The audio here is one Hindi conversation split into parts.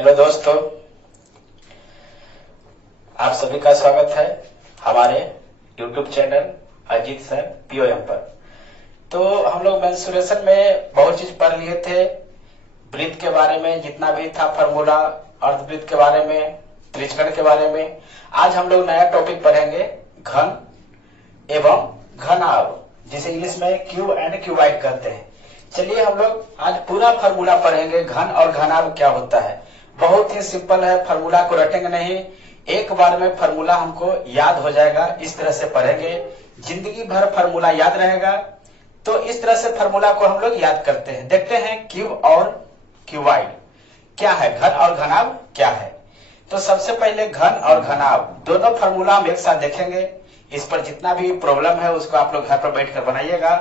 हेलो दोस्तों, आप सभी का स्वागत है हमारे YouTube channel Ajit sir POM पर। तो हम लोग मेंसुरेशन में बहुत चीज पढ़ लिए थे। वृत्त के बारे में जितना भी था फॉर्मूला, अर्धवृत्त के बारे में, त्रिज्यगण के बारे में। आज हम लोग नया टॉपिक पढ़ेंगे, घन एवं घनाभ, जिसे इंग्लिश में क्यूब एंड क्यूबाइड कहते हैं। चलिए हम लोग आज पूरा फॉर्मूला पढ़ेंगे, घन और घनाभ क्या होता है। बहुत ही सिंपल है, फॉर्मूला को रटेंगे नहीं, एक बार में फॉर्मूला हमको याद हो जाएगा। इस तरह से पढ़ेंगे, जिंदगी भर फॉर्मूला याद रहेगा। तो इस तरह से फॉर्मूला को हम लोग याद करते हैं। देखते हैं क्यूब और क्यूबाइड क्या है, घन और घनाभ क्या है। तो सबसे पहले घन और घनाभ दोनों फॉर्मूला हम एक साथ देखेंगे। इस पर जितना भी प्रॉब्लम है उसको आप लोग घर पर बैठ कर बनाइएगा।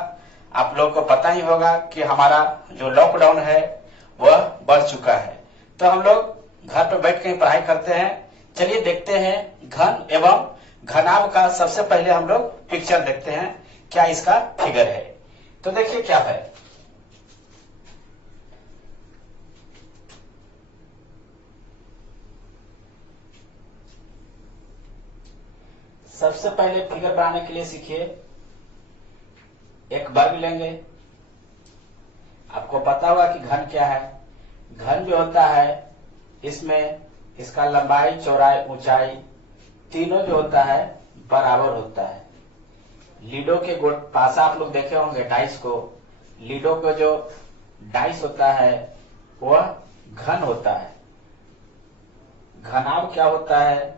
आप लोग को पता ही होगा कि हमारा जो लॉकडाउन है वह बढ़ चुका है, तो हम लोग घर पर बैठ कर पढ़ाई करते हैं। चलिए देखते हैं घन एवं घनाभ का। सबसे पहले हम लोग पिक्चर देखते हैं, क्या इसका फिगर है। तो देखिए क्या है, सबसे पहले फिगर बनाने के लिए सीखिए। एक वर्ग लेंगे। आपको पता होगा कि घन क्या है। घन जो होता है इसमें इसका लंबाई, चौड़ाई, ऊंचाई तीनों जो होता है बराबर होता है। लीडो के पासा आप लोग देखे होंगे, डाइस को। लीडो का जो डाइस होता है वह घन होता है। घनाभ क्या होता है,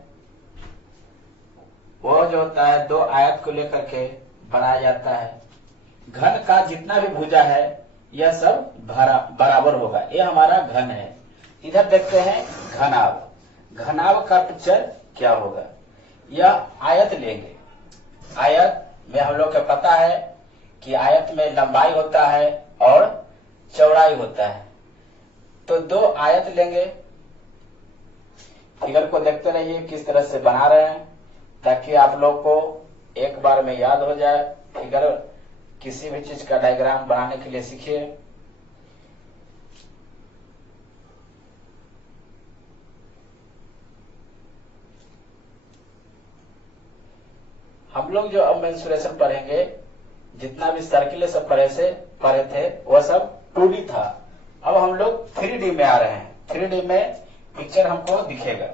वह जो होता है दो आयत को लेकर के बनाया जाता है। घन का जितना भी भुजा है यह सब बराबर होगा, यह हमारा घन है। इधर देखते हैं घनाभ। घनाभ का पिक्चर क्या होगा, यह आयत लेंगे। आयत में हम लोग को पता है कि आयत में लंबाई होता है और चौड़ाई होता है। तो दो आयत लेंगे। फिगर को देखते रहिए किस तरह से बना रहे हैं, ताकि आप लोग को एक बार में याद हो जाए। फिगर किसी भी चीज का डायग्राम बनाने के लिए सीखिए। हम लोग जो अब मेंसुरेशन पढ़ेंगे, जितना भी सर्किल सब पढ़े थे वह सब 2D था। अब हम लोग 3D में आ रहे हैं। 3D में पिक्चर हमको दिखेगा।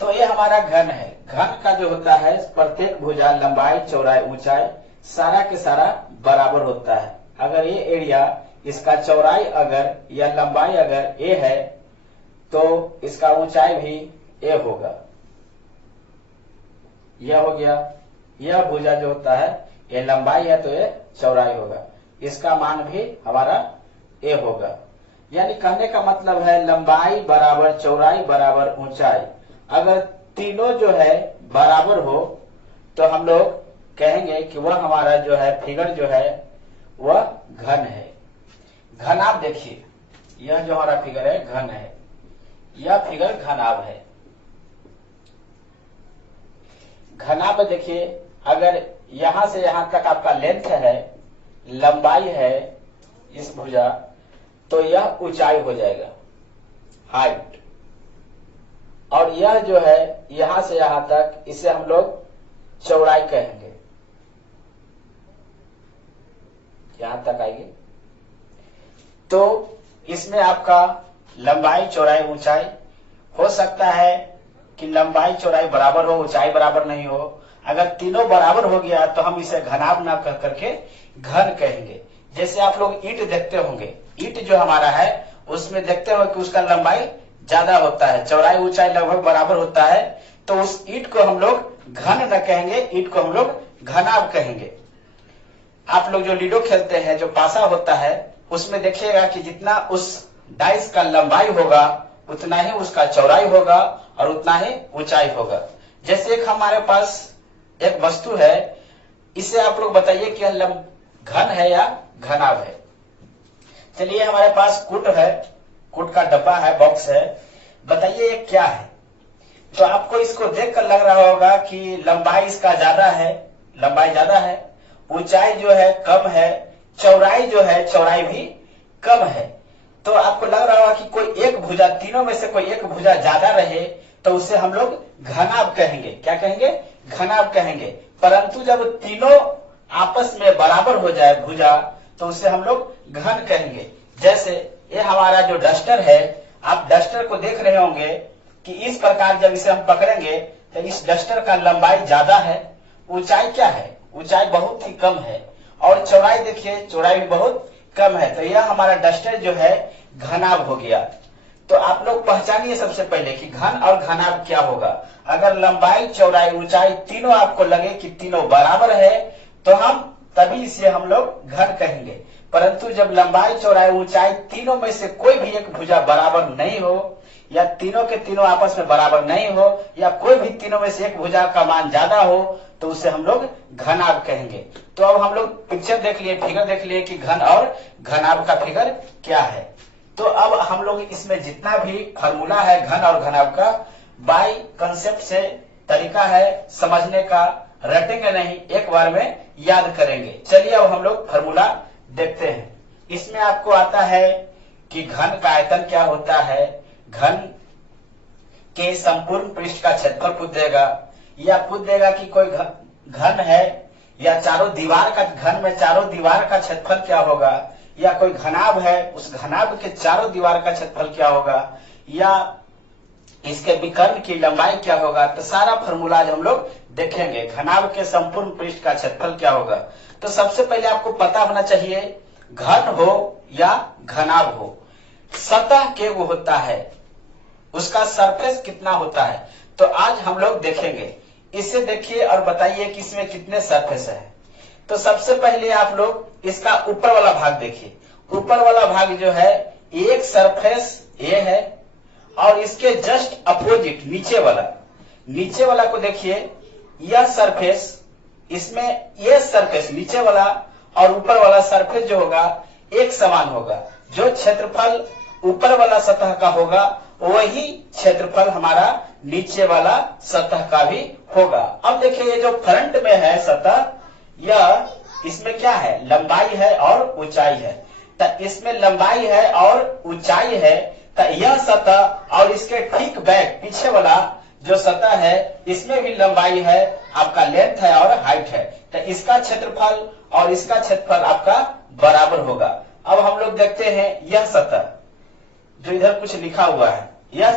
तो ये हमारा घन है। घन का जो होता है प्रत्येक भुजा, लंबाई, चौड़ाई, ऊंचाई सारा के सारा बराबर होता है। अगर ये एरिया, इसका चौड़ाई अगर या लंबाई अगर ए है तो इसका ऊंचाई भी ए होगा। यह हो गया। यह भुजा जो होता है ये लंबाई है तो ये चौड़ाई होगा, इसका मान भी हमारा ए होगा। यानी कहने का मतलब है लंबाई बराबर चौड़ाई बराबर ऊंचाई, अगर तीनों जो है बराबर हो तो हम लोग कहेंगे कि वह हमारा जो है फिगर जो है वह घन है। घनाभ देखिए, यह जो हमारा फिगर है घन है, यह फिगर घनाभ है। घनाभ देखिए, अगर यहां से यहां तक आपका लेंथ है, लंबाई है इस भुजा, तो यह ऊंचाई हो जाएगा, हाइट। और यह जो है यहां से यहां तक, इसे हम लोग चौड़ाई कहेंगे। यहां तक आएगी तो इसमें आपका लंबाई, चौड़ाई, ऊंचाई हो सकता है कि लंबाई चौड़ाई बराबर हो, ऊंचाई बराबर नहीं हो। अगर तीनों बराबर हो गया तो हम इसे घनाभ ना कह करके घन कहेंगे। जैसे आप लोग ईंट देखते होंगे, ईंट जो हमारा है उसमें देखते हो कि उसका लंबाई ज्यादा होता है, चौड़ाई ऊंचाई लगभग बराबर होता है, तो उस ईंट को हम लोग घन न कहेंगे, ईंट को हम लोग घनाभ कहेंगे। आप लोग जो लूडो खेलते हैं, जो पासा होता है, उसमें देखिएगा कि जितना उस डाइस का लंबाई होगा उतना ही उसका चौड़ाई होगा और उतना ही ऊंचाई होगा। जैसे एक हमारे पास एक वस्तु है, इसे आप लोग बताइए कि यह घन है या घनाभ है। चलिए हमारे पास कूट है, कूट का डब्बा है, बॉक्स है, बताइए ये क्या है। तो आपको इसको देखकर लग रहा होगा कि लंबाई इसका ज्यादा है, लंबाई ज्यादा है, ऊंचाई जो है कम है, चौड़ाई जो है चौड़ाई भी कम है। तो आपको लग रहा होगा कि कोई एक भुजा, तीनों में से कोई एक भुजा ज्यादा रहे तो उसे हम लोग घनाभ कहेंगे। क्या कहेंगे? घनाभ कहेंगे। परंतु जब तीनों आपस में बराबर हो जाए भुजा तो उसे हम लोग घन कहेंगे। जैसे ये हमारा जो डस्टर है, आप डस्टर को देख रहे होंगे कि इस प्रकार जब इसे हम पकड़ेंगे तो इस डस्टर का लंबाई ज्यादा है, ऊंचाई क्या है? ऊंचाई बहुत ही कम है, और चौड़ाई देखिए, चौड़ाई भी बहुत कम है। तो यह हमारा डस्टर जो है घनाभ हो गया। तो आप लोग पहचानिए सबसे पहले कि घन और घनाभ क्या होगा। अगर लंबाई, चौड़ाई, ऊंचाई तीनों आपको लगे कि तीनों बराबर है तो हम तभी इसे हम लोग घन कहेंगे। परंतु जब लंबाई, चौड़ाई, ऊंचाई तीनों में से कोई भी एक भुजा बराबर नहीं हो, या तीनों के तीनों आपस में बराबर नहीं हो, या कोई भी तीनों में से एक भुजा का मान ज्यादा हो, तो उसे हम लोग घनाभ कहेंगे। तो अब हम लोग पिक्चर देख लिए, फिगर देख लिए कि घन और घनाभ का फिगर क्या है। तो अब हम लोग इसमें जितना भी फॉर्मूला है घन और घनाभ का, बाय कंसेप्ट से तरीका है समझने का, रटेंगे नहीं, एक बार में याद करेंगे। चलिए अब हम लोग फॉर्मूला देखते हैं। इसमें आपको आता है कि घन का आयतन क्या होता है, घन के संपूर्ण पृष्ठ का क्षेत्रफल पूछ देगा, या पूछ देगा कि कोई घन है या चारों दीवार का, घन में चारों दीवार का क्षेत्रफल क्या होगा, या कोई घनाभ है उस घनाभ के चारों दीवार का क्षेत्रफल क्या होगा, या इसके विकर्ण की लंबाई क्या होगा। तो सारा फॉर्मूला आज हम लोग देखेंगे। घनाभ के संपूर्ण पृष्ठ का क्षेत्रफल क्या होगा। तो सबसे पहले आपको पता होना चाहिए घन हो या घनाभ हो, सतह के वो होता है, उसका सरफेस कितना होता है। तो आज हम लोग देखेंगे। इसे देखिए और बताइए कि इसमें कितने सरफेस है। तो सबसे पहले आप लोग इसका ऊपर वाला भाग देखिए। ऊपर वाला भाग जो है, एक सरफेस ये है, और इसके जस्ट अपोजिट नीचे वाला को देखिए। यह सरफेस, इसमें यह सरफेस नीचे वाला और ऊपर वाला सरफेस जो होगा एक समान होगा। जो क्षेत्रफल ऊपर वाला सतह का होगा वही क्षेत्रफल हमारा नीचे वाला सतह का भी होगा। अब देखिए ये जो फ्रंट में है सतह, यह इसमें क्या है, लंबाई है और ऊंचाई है। तो इसमें लंबाई है और ऊंचाई है, तो यह सतह और इसके ठीक बैक पीछे वाला जो सतह है इसमें भी लंबाई है, आपका लेंथ है और हाइट है। तो इसका क्षेत्रफल और इसका क्षेत्रफल आपका बराबर होगा। अब हम लोग देखते हैं यह सतह जो इधर कुछ लिखा हुआ है, यह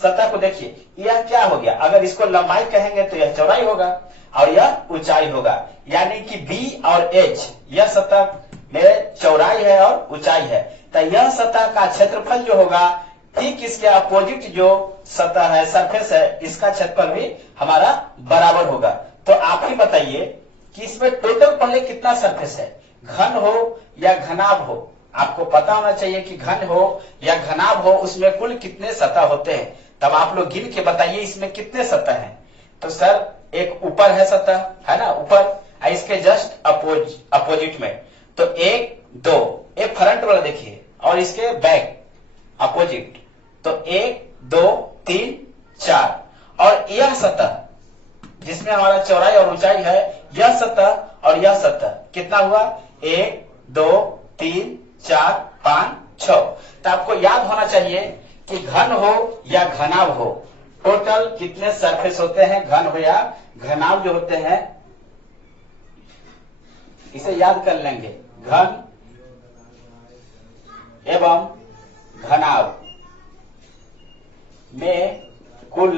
सतह को देखिए, यह क्या हो गया। अगर इसको लंबाई कहेंगे तो यह चौड़ाई होगा और यह ऊंचाई होगा। यानी कि बी और एच, यह सतह में चौड़ाई है और ऊंचाई है। तो यह सतह का क्षेत्रफल जो होगा ठीक इसके अपोजिट जो सतह है, सरफेस है, इसका क्षेत्रफल भी हमारा बराबर होगा। तो आप ही बताइए कि इसमें टोटल पहले कितना सरफेस है, घन हो या घनाभ हो। आपको पता होना चाहिए कि घन हो या घनाभ हो, उसमें कुल कितने सतह होते हैं। तब आप लोग गिन के बताइए इसमें कितने सतह हैं। तो सर एक ऊपर है सतह, है ना, ऊपर, इसके जस्ट अपोजिट में तो एक, दो, एक फ्रंट वाला देखिए, और इसके बैक अपोजिट तो एक, दो, तीन, चार, और यह सतह जिसमें हमारा चौड़ाई और ऊंचाई है, यह सतह और यह सतह कितना हुआ, एक, दो, तीन, चार, पांच, छह। तो आपको याद होना चाहिए कि घन हो या घनाभ हो, टोटल कितने सरफेस होते हैं, घन हो या घनाभ जो होते हैं, इसे याद कर लेंगे। घन एवं घनाभ में कुल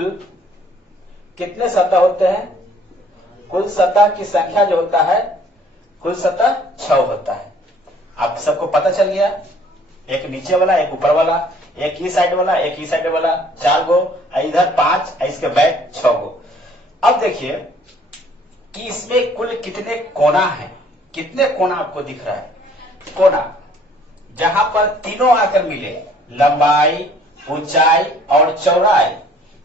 कितने सतह होते हैं। कुल सतह की संख्या जो होता है, कुल सतह 6 होता है। आप सबको पता चल गया, एक नीचे वाला, एक ऊपर वाला, एक ई साइड वाला, एक ई साइड वाला, 4 गो, इधर 5, इसके बैक 6 गो। अब देखिए कि इसमें कुल कितने कोना है, कितने कोना आपको दिख रहा है। कोना जहां पर तीनों आकर मिले, लंबाई, ऊंचाई और चौड़ाई,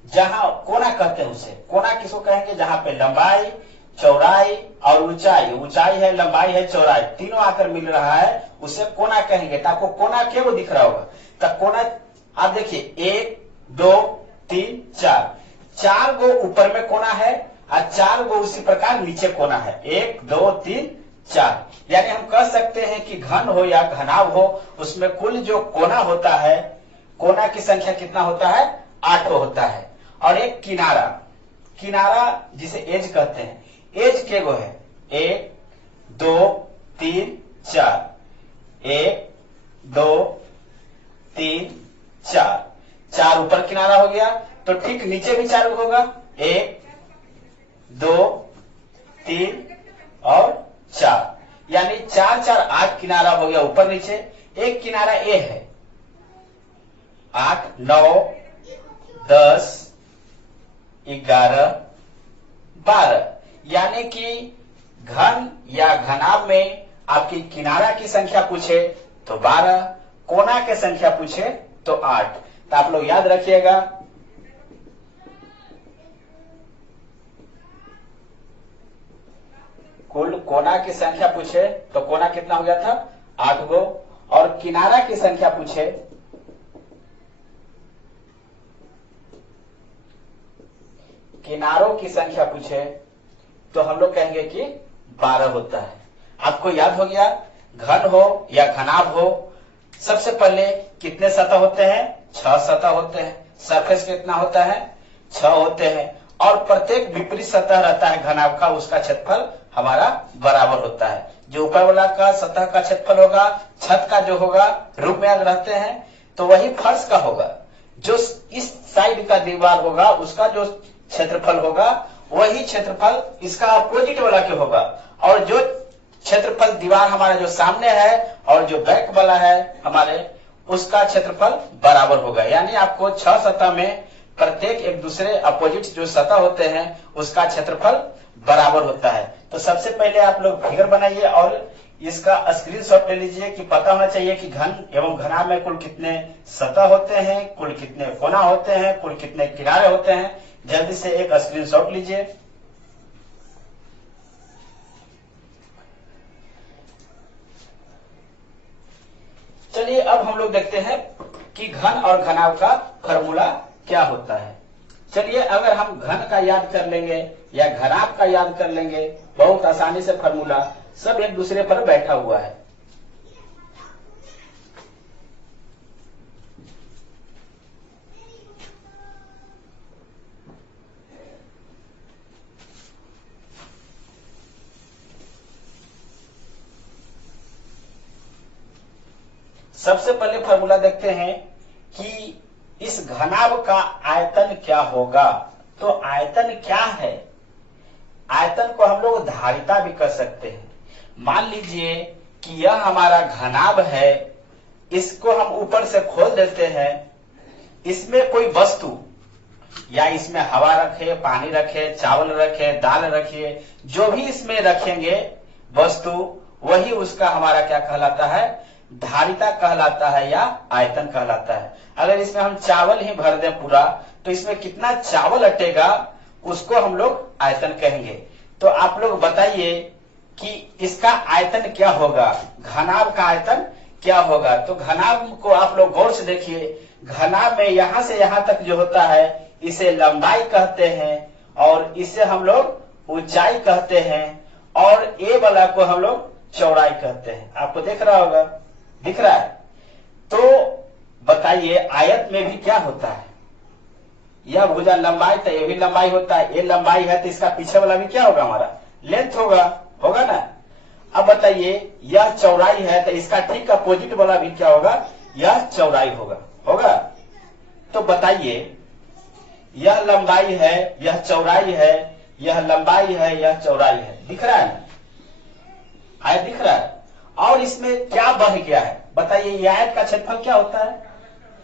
जहां कोना कहते हैं उसे कोना किसको कहेंगे, जहां पे लंबाई, चौड़ाई और ऊंचाई, ऊंचाई है, लंबाई है, चौड़ाई तीनों आकर मिल रहा है, उसे कोना कहेंगे। तो आपको कोना क्या वो दिख रहा होगा। तो कोना आप देखिए 1, 2, 3, 4, 4 गो ऊपर में कोना है और 4 गो उसी प्रकार नीचे कोना है। 1, 2, 3, 4। यानी हम कह सकते हैं कि घन हो या घनाभ हो, उसमें कुल जो कोना होता है, कोना की संख्या कितना होता है? 8 होता है। और एक किनारा, किनारा जिसे एज कहते हैं, एज के गो है 1 2 3 4, 1 2 3 4, 4 ऊपर किनारा हो गया। तो ठीक नीचे भी 4 होगा, 1 2 3 और 4, यानी 4 4 8 किनारा हो गया ऊपर नीचे। एक किनारा ए है 8 9 10 11 12, यानी कि घन या घनाभ में आपकी किनारा की संख्या पूछे तो 12, कोना की संख्या पूछे तो 8। तो आप लोग याद रखिएगा, कुल कोना की संख्या पूछे तो कोना कितना हो गया था? 8 गो, और किनारा की संख्या पूछे किनारों की संख्या पूछे तो हम लोग कहेंगे कि 12 होता है। आपको याद हो गया, घन हो या घनाभ हो, सबसे पहले कितने सतह होते हैं? 6 सतह होते हैं। सरफेस कितना होता है? 6 होते हैं। और प्रत्येक विपरीत सतह रहता है घनाभ का, उसका क्षेत्रफल हमारा बराबर होता है। जो ऊपर वाला का सतह का क्षेत्रफल होगा, छत का जो होगा, रूप में रहते हैं तो वही फर्श का होगा। जो इस साइड का दीवार होगा उसका जो क्षेत्रफल होगा वही क्षेत्रफल इसका अपोजिट वाला के होगा। और जो क्षेत्रफल दीवार हमारा जो सामने है और जो बैक वाला है हमारे, उसका क्षेत्रफल बराबर होगा। यानी आपको 6 सतह में प्रत्येक एक दूसरे अपोजिट जो सतह होते हैं उसका क्षेत्रफल बराबर होता है। तो सबसे पहले आप लोग फिगर बनाइए और इसका स्क्रीनशॉट ले लीजिए कि पता होना चाहिए कि घन एवं घनाभ में कुल कितने सतह होते हैं, कुल कितने कोना होते हैं, कुल कितने किनारे होते हैं। जल्दी से एक स्क्रीनशॉट लीजिए। चलिए अब हम लोग देखते हैं कि घन और घनाभ का फॉर्मूला क्या होता है। चलिए अगर हम घन का याद कर लेंगे या घनाभ का याद कर लेंगे, बहुत आसानी से फॉर्मूला सब एक दूसरे पर बैठा हुआ है। सबसे पहले फॉर्मूला देखते हैं कि इस घनाभ का आयतन क्या होगा। तो आयतन क्या है? आयतन को हम लोग धारिता भी कर सकते हैं। मान लीजिए कि यह हमारा घनाभ है, इसको हम ऊपर से खोल देते हैं। इसमें कोई वस्तु या इसमें हवा रखे, पानी रखे, चावल रखे, दाल रखिए, जो भी इसमें रखेंगे वस्तु, वही उसका हमारा क्या कहलाता है? धारिता कहलाता है या आयतन कहलाता है। अगर इसमें हम चावल ही भर दें पूरा, तो इसमें कितना चावल अटेगा उसको हम लोग आयतन कहेंगे। तो आप लोग बताइए कि इसका आयतन क्या होगा, घनाभ का आयतन क्या होगा। तो घनाभ को आप लोग गौर से देखिए। घनाभ में यहां से यहां तक जो होता है इसे लंबाई कहते हैं, और इसे हम लोग ऊंचाई कहते हैं, और ए वाला को हम लोग चौड़ाई कहते हैं। आपको देख रहा होगा, दिख रहा है। तो बताइए आयत में भी क्या होता है? यह भुजा लंबाई, तो ये भी लंबाई होता है। ये लंबाई है तो इसका पीछे वाला भी क्या होगा? हमारा लेंथ होगा, होगा ना। अब बताइए यह चौड़ाई है तो इसका ठीक अपोजिट वाला भी क्या होगा? यह चौड़ाई होगा, होगा। तो बताइए यह लंबाई है, यह चौड़ाई है, यह लंबाई है, यह चौड़ाई है। दिख रहा है ना? आयत दिख रहा है। और इसमें क्या बढ़ गया है? बताइए ये आयत का क्षेत्रफल क्या होता है?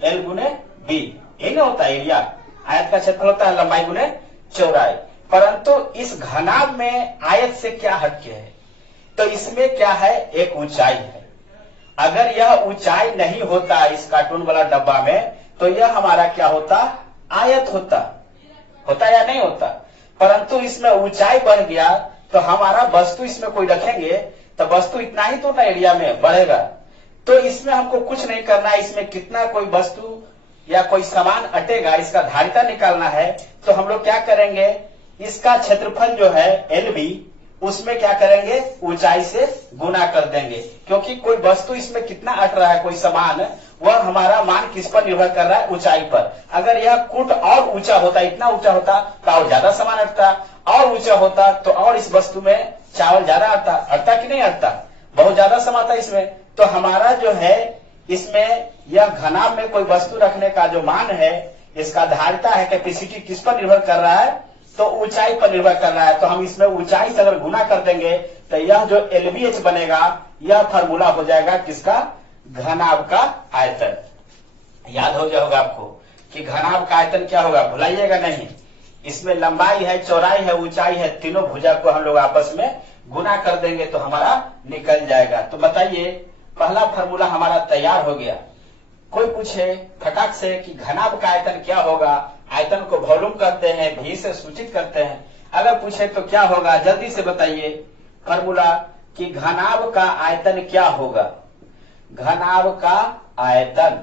एल गुने बी, यही ना होता है एरिया। आयत का क्षेत्रफल होता है लंबाई गुने चौड़ाई। परंतु इस घनाभ में आयत से क्या हटके है? तो इसमें क्या है? एक ऊंचाई है। अगर यह ऊंचाई नहीं होता इस कार्टून वाला डब्बा में, तो यह हमारा क्या होता? आयत होता। होता या नहीं होता? परंतु इसमें ऊंचाई बढ़ गया तो हमारा वस्तु इसमें कोई रखेंगे तो वस्तु इतना ही तो ना एरिया में बढ़ेगा। तो इसमें हमको कुछ नहीं करना है। इसमें कितना कोई वस्तु या कोई सामान अटेगा, इसका धारिता निकालना है। तो हम लोग क्या करेंगे? इसका क्षेत्रफल जो है एल बी, उसमें क्या करेंगे, ऊंचाई से गुना कर देंगे, क्योंकि कोई वस्तु इसमें कितना अट रहा है, कोई सामान, वह हमारा मान किस पर निर्भर कर रहा है, ऊंचाई पर। अगर यह कुट और ऊंचा होता, इतना ऊंचा होता तो और ज्यादा सामान अटता, और ऊंचा होता तो और इस वस्तु में चावल ज्यादा अटता कि नहीं अटता, बहुत ज्यादा समाता इसमें। तो हमारा जो है इसमें यह घनाभ में कोई वस्तु रखने का जो मान है, इसका धारिता है, कैपेसिटी किस पर निर्भर कर रहा है, तो ऊंचाई पर निर्भर कर रहा है। तो हम इसमें ऊंचाई से अगर गुना कर देंगे तो यह जो LBH बनेगा, यह फार्मूला हो जाएगा किसका, घनाभ का आयतन। याद हो गया होगा आपको कि घनाभ का आयतन क्या होगा, भुलाइएगा नहीं। इसमें लंबाई है, चौड़ाई है, ऊंचाई है, तीनों भुजा को हम लोग आपस में गुना कर देंगे तो हमारा निकल जाएगा। तो बताइए, पहला फार्मूला हमारा तैयार हो गया। कोई पूछे फटाक से कि घनाभ का आयतन क्या होगा, आयतन को वॉल्यूम कहते हैं, भी से सूचित करते हैं। अगर पूछे तो क्या होगा, जल्दी से बताइए फार्मूला कि घनाभ का आयतन क्या होगा। घनाभ का आयतन,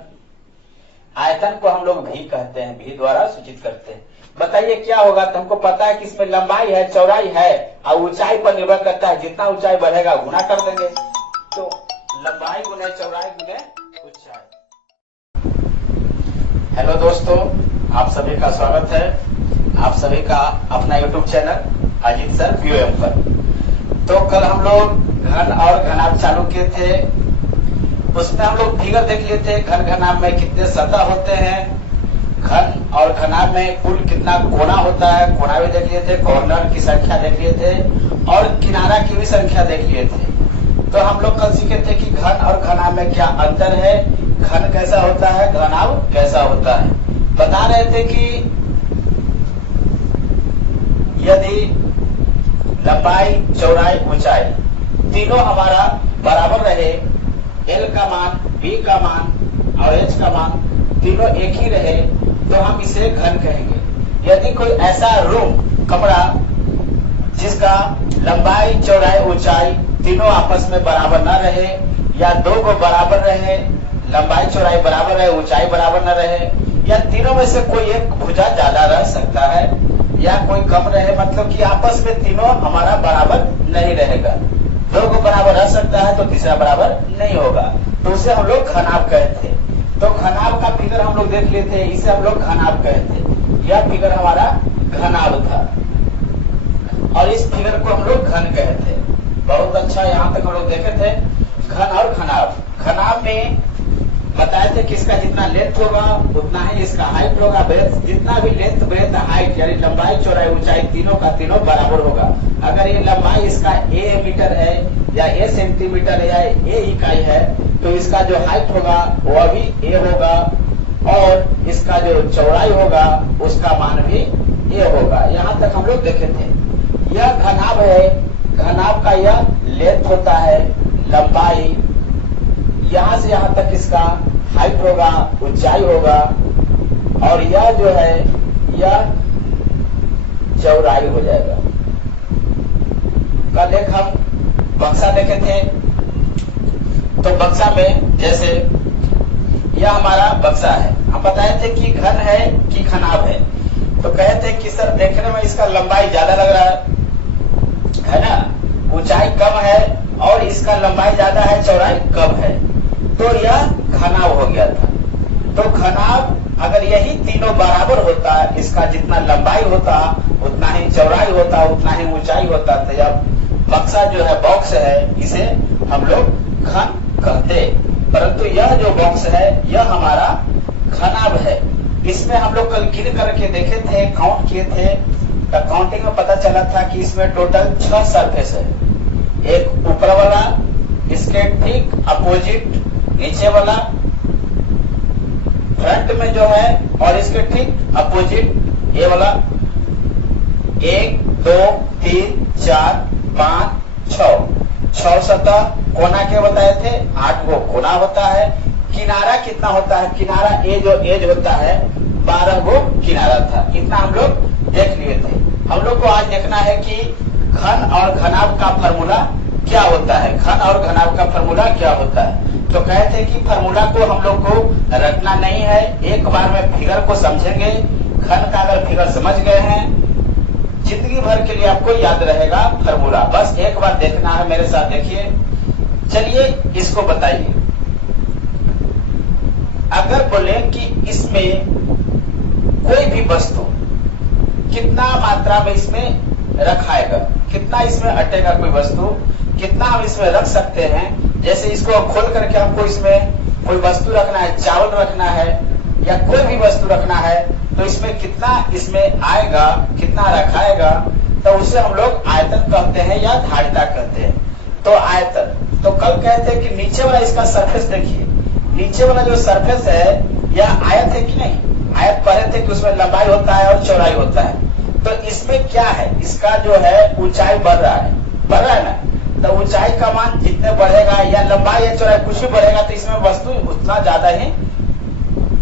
आयतन को हम लोग भी कहते हैं, भी द्वारा सूचित करते हैं। बताइए क्या होगा। तो हमको पता है कि इसमें लंबाई है, चौड़ाई है और ऊंचाई पर निर्भर करता है, जितना ऊंचाई बढ़ेगा गुना कर देंगे। तो लंबाई गुने चौड़ाई गुने ऊंचाई। हेलो दोस्तों, आप सभी का स्वागत है, आप सभी का अपना YouTube channel Ajit sir POM पर। तो कल हम लोग घन और घनाभ चालू किए थे, उसमें हम लोग फिगर देख लिए थे, घन घनाभ में कितने सतह होते हैं, घन और घनाभ में कुल कितना कोना होता है, कोना भी देख लिए थे, कॉर्नर की संख्या देख लिए थे और किनारा की भी संख्या देख लिए थे। तो हम लोग कल सीखे थे कि घन और घनाभ में क्या अंतर है, घन कैसा होता है, घनाभ कैसा होता है। बता रहे थे कि यदि लंबाई, चौड़ाई, ऊंचाई तीनों हमारा बराबर रहे, L का मान, B का मान और H का मान तीनों एक ही रहे, तो हम इसे घन कहेंगे। यदि कोई ऐसा रूम, कमरा जिसका लंबाई, चौड़ाई, ऊंचाई तीनों आपस में बराबर न रहे, या दो को बराबर रहे, लंबाई चौड़ाई बराबर रहे, ऊंचाई बराबर न रहे, या तीनों में से कोई एक भुजा ज्यादा रह सकता है या कोई कम रहे, मतलब कि आपस में तीनों हमारा बराबर नहीं रहेगा। दो को बराबर रह सकता है तो तीसरा बराबर नहीं होगा, तो उसे हम लोग घनाभ कहते हैं। तो घनाभ का फिगर हम लोग देख लेते हैं, इसे हम लोग घनाभ कहते हैं। यह फिगर हमारा घनाभ था और इस फिगर को हम लोग घन कहते हैं। बहुत अच्छा, यहाँ तक हम लोग देखे थे घन और घनाभ। घनाभ में बताए थे कि इसका जितना लेंथ होगा उतना ही इसका हाइट होगा, ब्रेथ, जितना भी लेंथ, ब्रेथ, हाइट यानी लंबाई, चौड़ाई, ऊंचाई तीनों का तीनों बराबर होगा। अगर ये लंबाई इसका A मीटर है या A सेंटीमीटर है या A इकाई है, तो इसका जो हाइट होगा वह भी A होगा और इसका जो चौड़ाई होगा उसका मान भी A होगा। यहाँ तक हम लोग देखे थे। यह घनाभ है, घनाभ का यह लेंथ होता है, लंबाई, यहाँ से यहाँ तक इसका हाइट होगा, ऊंचाई होगा और यह जो है यह चौड़ाई हो जाएगा। कल एक हम बक्सा देखे थे, तो बक्सा में जैसे यह हमारा बक्सा है, हम बताए थे कि घन है कि घनाभ है, तो कहे थे कि सर देखने में इसका लंबाई ज्यादा लग रहा है ना, ऊंचाई कम है और इसका लंबाई ज्यादा है, चौड़ाई कम है, तो यह घनाभ हो गया था। तो घनाभ अगर यही तीनों बराबर होता, इसका जितना लंबाई होता उतना ही चौड़ाई होता, उतना ही ऊंचाई होता, तो यह बक्सा जो है, बॉक्स है, इसे हम लोग घन कहते। परंतु यह जो बॉक्स है यह हमारा घनाभ है। इसमें हम लोग कल गिन करके देखे थे, काउंट किए थे, तो काउंटिंग में पता चला था कि इसमें टोटल 6 सरफेस है। एक ऊपर वाला, इसके ठीक अपोजिट नीचे वाला, फ्रंट में जो है और इसके ठीक अपोजिट ये वाला, 1 2 3 4 5 6 सतह। कोना के बताए थे 8 गो कोना होता है। किनारा कितना होता है, किनारा ए जो एज होता है 12 गो किनारा था। इतना हम लोग देख लिए थे। हम लोग को आज देखना है कि घन और घनाभ का फार्मूला क्या होता है, घन और घनाभ का फार्मूला क्या होता है। तो कहते हैं कि फार्मूला को हम लोग को रटना नहीं है, एक बार में फिगर को समझेंगे। घन का अगर फिगर समझ गए हैं, जिंदगी भर के लिए आपको याद रहेगा फॉर्मूला। बस एक बार देखना है, मेरे साथ देखिए। चलिए इसको बताइए। अगर बोले कि इसमें कोई भी वस्तु कितना मात्रा में इसमें रखाएगा, कितना इसमें अटेगा कोई वस्तु, कितना हम इसमें रख सकते हैं। जैसे इसको खोल करके हमको इसमें कोई वस्तु रखना है, चावल रखना है या कोई भी वस्तु रखना है, तो इसमें कितना इसमें आएगा, कितना रखाएगा, तो उसे हम लोग आयतन कहते हैं या धारिता कहते हैं। तो आयतन, तो कल कहते हैं कि नीचे वाला इसका सरफेस देखिए, नीचे वाला जो सरफेस है यह आयत है कि नहीं। आयत पढ़े थे कि उसमें लंबाई होता है और चौड़ाई होता है। तो इसमें क्या है, इसका जो है ऊंचाई बढ़ रहा है ना। तो ऊंचाई का मान जितने बढ़ेगा या लंबाई या चौड़ाई कुछ भी बढ़ेगा, तो इसमें वस्तु उतना ज्यादा ही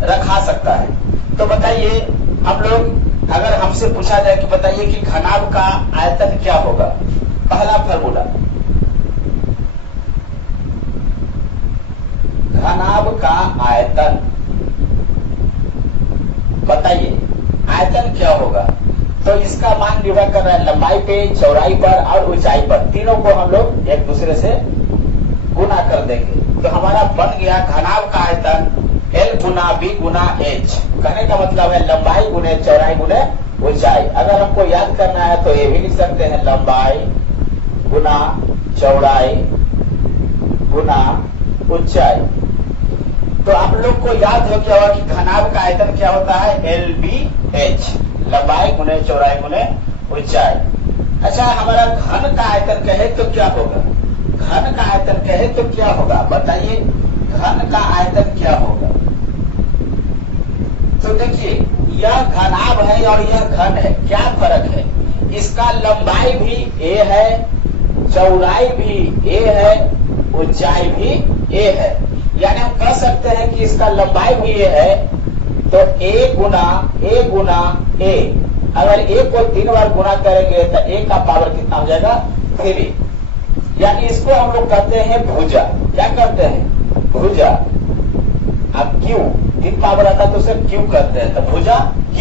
रखा सकता है। तो बताइए हम लोग, अगर हमसे पूछा जाए कि बताइए कि घनाभ का आयतन क्या होगा, पहला फॉर्मूला, घनाभ का आयतन, बताइए आयतन क्या होगा। तो इसका मान निर्भर कर रहा है लंबाई पे, चौड़ाई पर और ऊंचाई पर। तीनों को हम लोग एक दूसरे से गुना कर देंगे, तो हमारा बन गया घनाभ का आयतन L गुना B गुना H। कहने का मतलब है लंबाई गुने चौड़ाई गुने ऊंचाई। अगर हमको याद करना है तो ये भी लिख सकते हैं, लंबाई गुना चौड़ाई गुना ऊंचाई। तो आप लोग को याद हो क्या होगा कि घनाभ का आयतन क्या होता है, LBH, लंबाई गुने चौड़ाई गुने ऊंचाई। अच्छा, हमारा घन का आयतन कहे तो क्या होगा, घन का आयतन कहे तो क्या होगा, बताइए घन का आयतन क्या होगा। तो देखिए यह घनाभ है और यह घन है, क्या फर्क है, इसका लंबाई भी A है, चौड़ाई भी A है, ऊंचाई भी A है। यानी हम कह सकते हैं कि इसका लंबाई भी A है, तो A गुना A। अगर A को 3 बार गुना करेंगे तो A का पावर कितना हो जाएगा, 3। यानी इसको हम लोग कहते हैं भुजा। क्या कहते हैं, भुजा। अब Q 3 पावर आता है तो उसे Q कहते हैं, तो भुजा Q।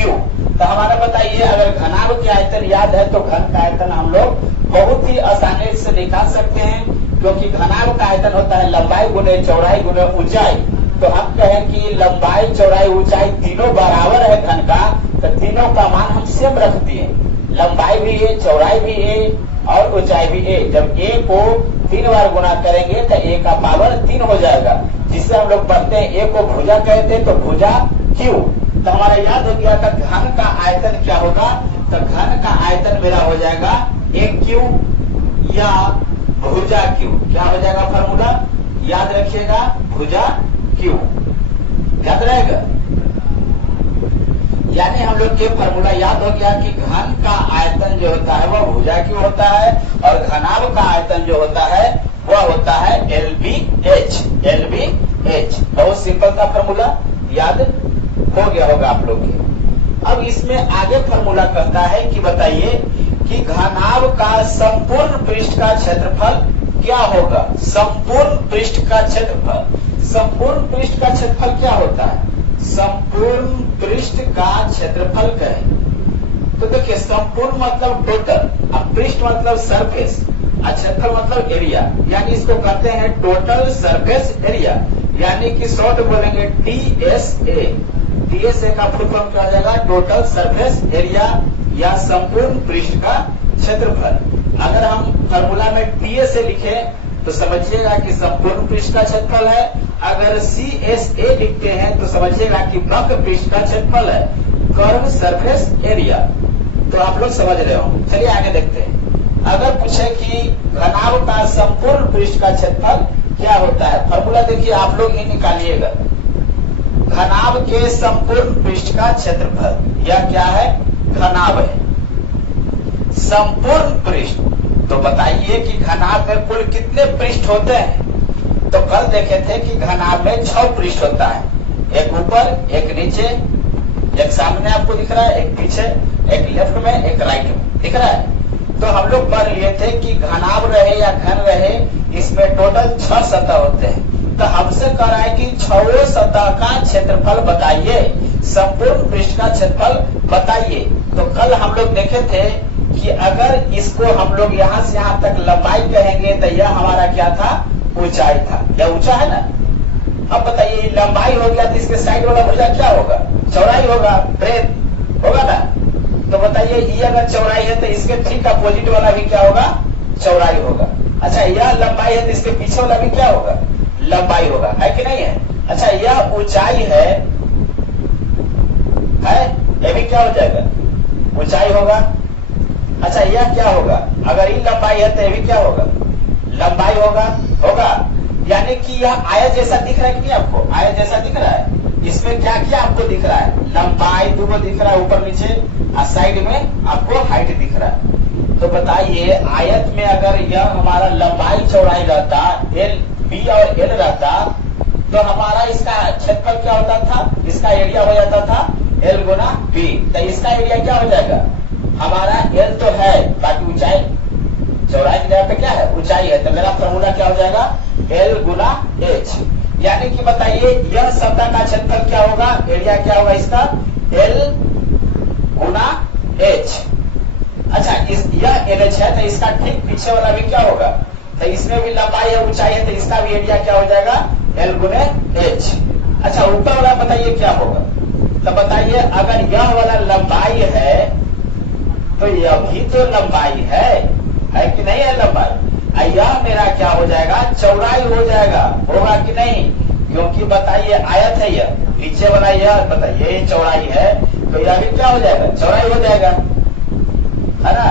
तो हमारा बताइए, अगर घनाभ के आयतन याद है तो घन का आयतन हम लोग बहुत ही आसानी से निकाल सकते हैं, क्योंकि घनाभ का आयतन होता है लंबाई गुने चौड़ाई गुने ऊंचाई। तो हम कहें कि लंबाई चौड़ाई ऊंचाई तीनों बराबर है घन का, तो तीनों का मान हम सेम रख दिए, लंबाई भी A, चौड़ाई भी A और ऊंचाई भी A। जब A को 3 बार गुना करेंगे तो A का पावर 3 हो जाएगा, जिससे हम लोग पढ़ते हैं A को भुजा कहते हैं, तो भुजा Q। तो हमारा याद हो गया था घन का आयतन क्या होगा, तो घन का आयतन मेरा हो जाएगा AQ या भुजा Q। क्या हो जाएगा फॉर्मूला, याद रखिएगा, भुजा Q, याद रहेगा। यानी हम लोग ये फॉर्मूला याद हो गया कि घन का आयतन जो होता है वह भुजा Q होता है और घनाभ का आयतन जो होता है वह होता है LBH। बहुत सिंपल था फॉर्मूला, याद हो गया होगा आप लोग के। अब इसमें आगे फॉर्मूला कहता है कि बताइए कि घनाभ का संपूर्ण पृष्ठ का क्षेत्रफल क्या होगा। संपूर्ण पृष्ठ का क्षेत्रफल, संपूर्ण पृष्ठ का क्षेत्रफल क्या होता है, संपूर्ण पृष्ठ का क्षेत्रफल कहें तो देखिए संपूर्ण मतलब टोटल, अब पृष्ठ मतलब सरफेस, क्षेत्रफल मतलब एरिया, यानी इसको कहते हैं टोटल सरफेस एरिया। यानी कि शॉर्ट बोलेंगे TSA। TSA का फुल फॉर्म क्या हो जाएगा, टोटल सरफेस एरिया या संपूर्ण पृष्ठ का क्षेत्रफल। अगर हम फॉर्मूला में TSA लिखे तो समझिएगा कि संपूर्ण पृष्ठ का क्षेत्रफल है, अगर CSA लिखते हैं तो समझिएगा कि वक्र पृष्ठ का क्षेत्रफल है, कर्व सरफेस एरिया। तो आप लोग समझ रहे हो। चलिए आगे देखते हैं। अगर पूछे कि घनाभ का संपूर्ण पृष्ठ का क्षेत्रफल क्या होता है, फॉर्मूला देखिए आप लोग ही निकालिएगा। घनाभ के संपूर्ण पृष्ठ का क्षेत्रफल यह क्या है, घनाभ है। संपूर्ण पृष्ठ, तो बताइए कि घनाभ में कुल कितने पृष्ठ होते हैं। तो कल देखे थे कि घनाभ में 6 पृष्ठ होता है, एक ऊपर एक नीचे, एक सामने आपको दिख रहा है, एक पीछे, एक लेफ्ट में एक राइट में दिख रहा है। तो हम लोग पढ़ लिए थे कि घनाभ रहे या घन रहे, इसमें टोटल 6 सतह होते हैं। तो हमसे कह रहा है कि 6 सतह का क्षेत्रफल बताइए, संपूर्ण पृष्ठ का क्षेत्रफल बताइए। तो कल हम लोग देखे थे कि अगर इसको हम लोग यहां से यहां तक लंबाई कहेंगे तो यह हमारा क्या था, ऊंचाई था। यह ऊंचा है ना। अब बताइए लंबाई हो गया तो इसके साइड वाला भुजा क्या होगा, चौड़ाई होगा, ब्रेथ होगा ना। तो बताइए ये अगर चौड़ाई है तो इसके ठीक अपोजिट वाला भी क्या होगा, चौड़ाई होगा। अच्छा यह लंबाई है तो इसके पीछे वाला भी क्या होगा, लंबाई होगा, है कि नहीं है। अच्छा यह ऊंचाई है, ये भी क्या हो जाएगा, ऊंचाई होगा। अच्छा यह क्या होगा, अगर ये लंबाई है तो ये भी क्या होगा, लंबाई होगा, होगा। यानी कि यह आयत जैसा दिख रहा है कि नहीं आपको, आयत जैसा दिख रहा है। इसमें क्या क्या आपको दिख रहा है, लंबाई दोनों दिख रहा है, ऊपर नीचे, और साइड में आपको हाइट दिख रहा है। तो बताइए आयत में अगर यह हमारा लंबाई चौड़ाई रहता, एल बी और एल रहता, तो हमारा इसका क्षेत्रफल क्या होता था, इसका एरिया हो जाता था एल गुना बी। तो इसका एरिया क्या हो जाएगा, हमारा एल तो है, बाकी ऊंचाई, चौड़ाई की जगह पे क्या है, ऊंचाई है। तो मेरा फॉर्मूला क्या हो जाएगा, एल गुना एच। यानी कि बताइए यह सतह का क्षेत्रफल क्या होगा, एरिया क्या होगा इसका, एल गुना एच। अच्छा यह एल एच है तो इसका ठीक पीछे वाला भी क्या होगा, तो इसमें भी लंबाई है, ऊंचाई है, तो इसका भी एरिया क्या हो जाएगा, एल गुने एच। अच्छा ऊपर वाला बताइए क्या होगा, तो बताइए अगर यह वाला लंबाई है तो यह भी तो लंबाई है कि नहीं है लंबाई। यह मेरा क्या हो जाएगा, चौड़ाई हो जाएगा, होगा कि नहीं। क्योंकि बताइए आयत है यह, नीचे वाला यह बताइए चौड़ाई है, तो यह भी क्या हो जाएगा, चौड़ाई हो जाएगा, है ना।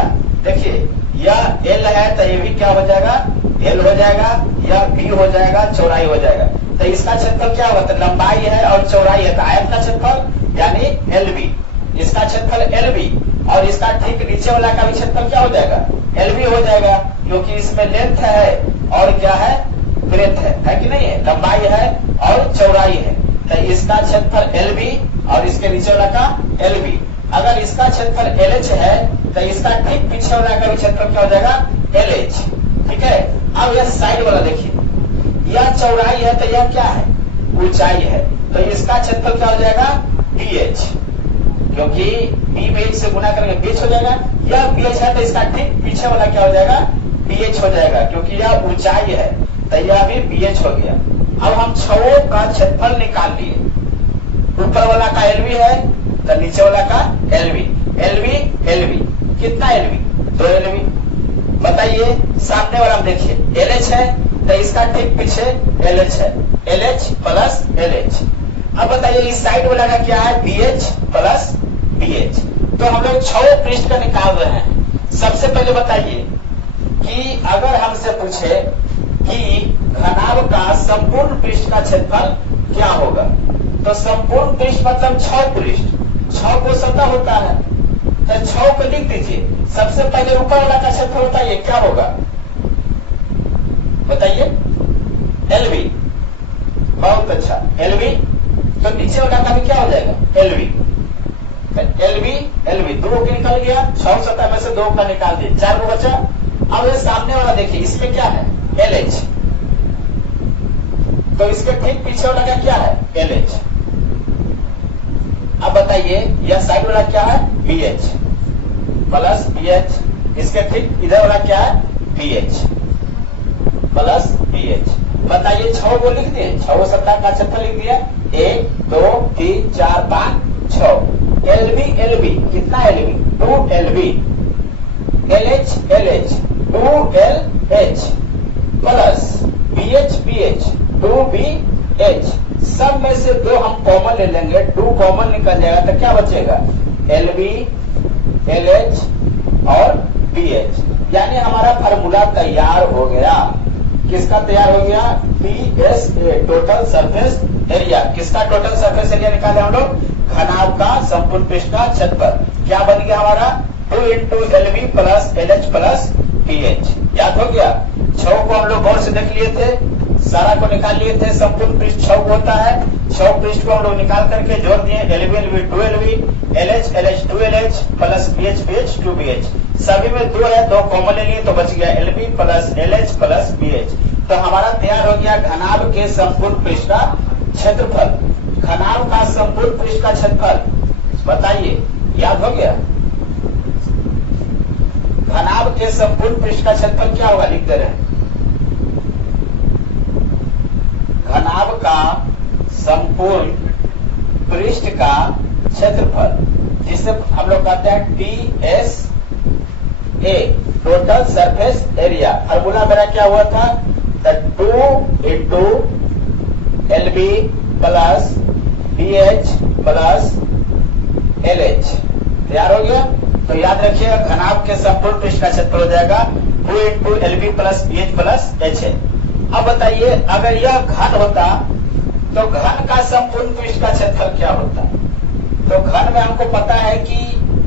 देखिए यह एल है तो ये भी क्या हो जाएगा, एल हो जाएगा, यह बी हो जाएगा, चौड़ाई हो जाएगा। तो इसका क्षेत्रफल क्या होगा, तो लंबाई है और चौड़ाई है, तो आयत का क्षेत्रफल यानी एल बी, इसका क्षेत्रफल एल बी, और इसका ठीक नीचे वाला का भी क्षेत्रफल क्या हो जाएगा, एल बी हो जाएगा। क्योंकि इसमें लेंथ है और क्या है, ब्रेथ है कि नहीं है, लंबाई है और चौड़ाई है। तो इसका क्षेत्रफल एल बी और इसके नीचे वाला का एल बी। अगर इसका क्षेत्रफल एल एच है तो इसका ठीक पीछे वाला का भी क्षेत्रफल क्या हो जाएगा, एल एच। ठीक है। अब यह साइड वाला देखिए, यह चौड़ाई है तो यह क्या है, ऊंचाई है, तो इसका क्षेत्रफल क्या हो जाएगा, बी एच। क्योंकि बी में एच से गुना करेंगे बीएच हो जाएगा। यह बीएच है तो इसका ठीक पीछे वाला क्या हो जाएगा, बीएच हो जाएगा। क्योंकि यह ऊंचाई है तो यह भी बीएच हो गया। अब हम छवों का क्षेत्रफल निकाल लिए, ऊपर वाला का एलबी है तो नीचे वाला का एलबी, एलबी एलबी, कितना एलबी, 2 एलबी। बताइए सामने वाला देखिए एलएच है तो इसका ठीक पीछे एलएच है, एलएच प्लस एलएच। अब बताइए इस साइड वाला का क्या है, बीएच प्लस बीएच। तो हम लोग छह पृष्ठ का निकाल रहे हैं। सबसे पहले बताइए कि अगर हमसे पूछे कि घनाभ का संपूर्ण पृष्ठ का क्षेत्रफल क्या होगा, तो संपूर्ण पृष्ठ मतलब 6 पृष्ठ, 6 को सतह होता है, तो 6 को लिख दीजिए। सबसे पहले ऊपर वाला का क्षेत्रफल बताइए क्या होगा, बताइए, एलबी। बहुत अच्छा, एलबी। तो नीचे वाला का भी क्या हो जाएगा, एलबी, एलबी एलबी। 2 को निकल गया, 6 सतह में से 2 का निकाल दिए, 4 को बचा। अब ये सामने वाला देखिए, इसमें क्या है, एलएच, तो इसके ठीक पीछे वाला का क्या है, एलएच। अब बताइए यह साइड वाला क्या है, बीएच प्लस बीएच, इसके ठीक इधर वाला क्या है, बीएच प्लस बीएच। बताइए 6 को लिख दिए, 6 सतह का क्षेत्रफल लिख दिया, 1 2 3 4 5 6। एलबी एलबी, कितना LB, 2 LB, LH LH 2 LH plus BH BH 2 BH. सब में से 2 हम कॉमन ले लेंगे, 2 कॉमन निकल जाएगा तो क्या बचेगा, एलबी एलएच और बीएच। यानी हमारा फार्मूला तैयार हो गया। किसका तैयार हो गया, पीएसए, टोटल सरफेस एरिया। किसका टोटल सरफेस एरिया निकाले हम लोग, घनाभ का संपूर्ण पृष्ठ का क्षेत्रफल। क्या बन गया हमारा, 2 into LB plus LH plus PH. याद हो गया। 6 को हम लोग गौर से देख लिए थे, सारा को निकाल लिए थे। संपूर्ण पृष्ठ 6 होता है, 6 पृष्ठ को हम लोग निकाल करके जोड़ दिए, LB LB 2 LB, LH LH 2 LH plus BH BH 2 BH. सभी में 2 है, 2 कॉमन ले लिए तो बच गया LB plus LH plus BH. तो हमारा तैयार हो गया घनाभ के संपूर्ण पृष्ठ का क्षेत्रफल। घनाभ का संपूर्ण पृष्ठ का क्षेत्रफल बताइए, याद हो गया। के संपूर्ण पृष्ठ का क्षेत्रफल क्या होगा, लिख दे रहे हैं। घनाभ का संपूर्ण पृष्ठ का क्षेत्रफल, जिसे हम लोग कहते हैं TSA, total surface area. Formula मेरा क्या हुआ था, 2 into LB plus BH plus LH। तैयार हो गया। तो याद रखिएगा घनाभ के संपूर्ण पृष्ठ का क्षेत्रफल हो जाएगा 2 into LB plus BH plus HH। अब बताइए अगर यह घन होता तो घन का संपूर्ण पृष्ठ का क्षेत्रफल क्या होता। तो घन में हमको पता है कि